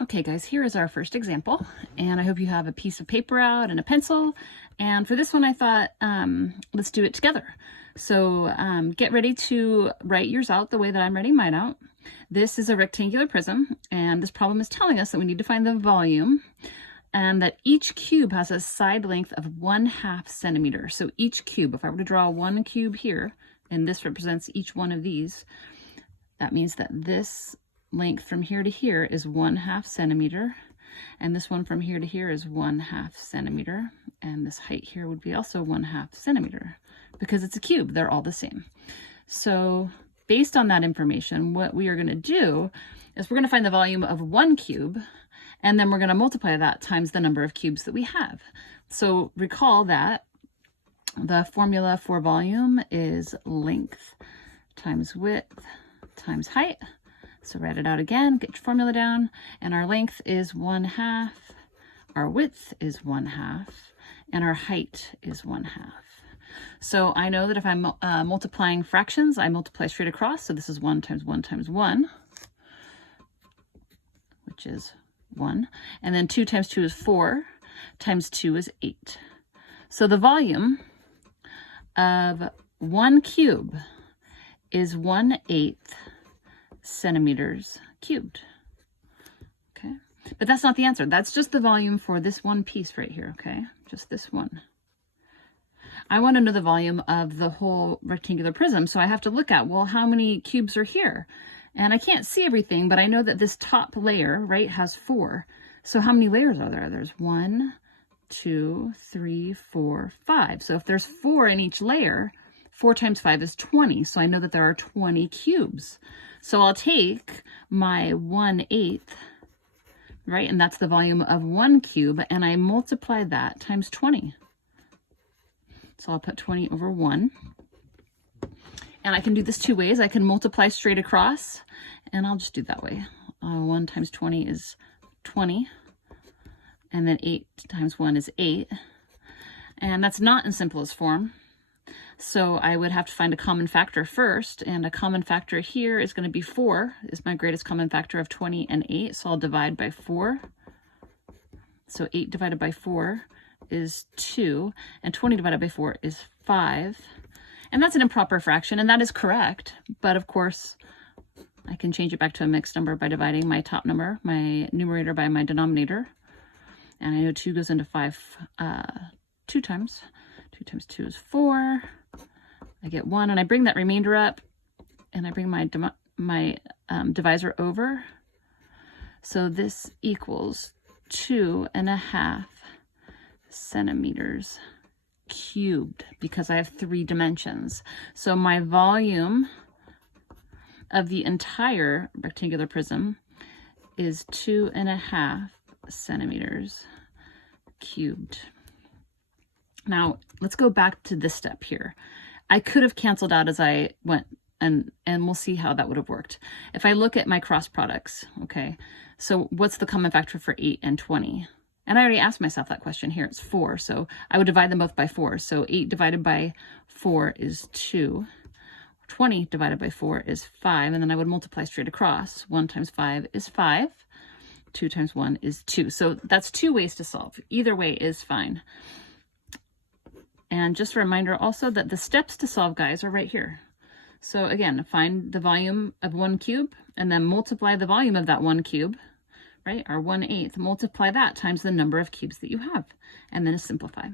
Okay guys, here is our first example, and I hope you have a piece of paper out and a pencil. And for this one I thought, let's do it together. So get ready to write yours out the way that I'm writing mine out. This is a rectangular prism, and this problem is telling us that we need to find the volume and that each cube has a side length of 1/2 centimeter. So each cube, if I were to draw one cube here, and this represents each one of these, that means that this length from here to here is 1/2 centimeter, and this one from here to here is 1/2 centimeter, and this height here would be also 1/2 centimeter because it's a cube. They're all the same. So based on that information, what we are going to do is we're going to find the volume of one cube, and then we're going to multiply that times the number of cubes that we have. So recall that the formula for volume is length times width times height. So write it out again, get your formula down, and our length is 1/2, our width is 1/2, and our height is 1/2. So I know that if I'm multiplying fractions, I multiply straight across. So this is 1 times 1 times 1, which is 1. And then 2 times 2 is 4, times 2 is 8. So the volume of one cube is 1/8 centimeters cubed. Okay, but that's not the answer. That's just the volume for this one piece right here. Okay, just this one. I want to know the volume of the whole rectangular prism, so I have to look at, well, how many cubes are here? And I can't see everything, but I know that this top layer, right, has 4. So how many layers are there? There's 1, 2, 3, 4, 5. So if there's 4 in each layer, 4 times 5 is 20. So I know that there are 20 cubes. So I'll take my 1/8, right, and that's the volume of one cube, and I multiply that times 20. So I'll put 20 over 1. And I can do this two ways. I can multiply straight across, and I'll just do it that way. 1 times 20 is 20, and then 8 times 1 is 8. And that's not in simplest form. So I would have to find a common factor first, and a common factor here is going to be 4, is my greatest common factor of 20 and 8, so I'll divide by 4. So 8 divided by 4 is 2, and 20 divided by 4 is 5. And that's an improper fraction, and that is correct, but of course I can change it back to a mixed number by dividing my top number, my numerator, by my denominator. And I know 2 goes into 5 2 times. 2 times 2 is 4. I get 1, and I bring that remainder up, and I bring my divisor over. So this equals 2.5 centimeters cubed, because I have 3 dimensions. So my volume of the entire rectangular prism is 2.5 centimeters cubed. Now, let's go back to this step here. I could have canceled out as I went, and we'll see how that would have worked. If I look at my cross products, okay, so what's the common factor for 8 and 20? And I already asked myself that question here. It's 4, so I would divide them both by 4. So 8 divided by 4 is 2. 20 divided by 4 is 5, and then I would multiply straight across. 1 times 5 is 5. 2 times 1 is 2. So that's 2 ways to solve. Either way is fine. And just a reminder also that the steps to solve, guys, are right here. So again, find the volume of one cube, and then multiply the volume of that one cube, right? Our 1/8, multiply that times the number of cubes that you have, and then simplify.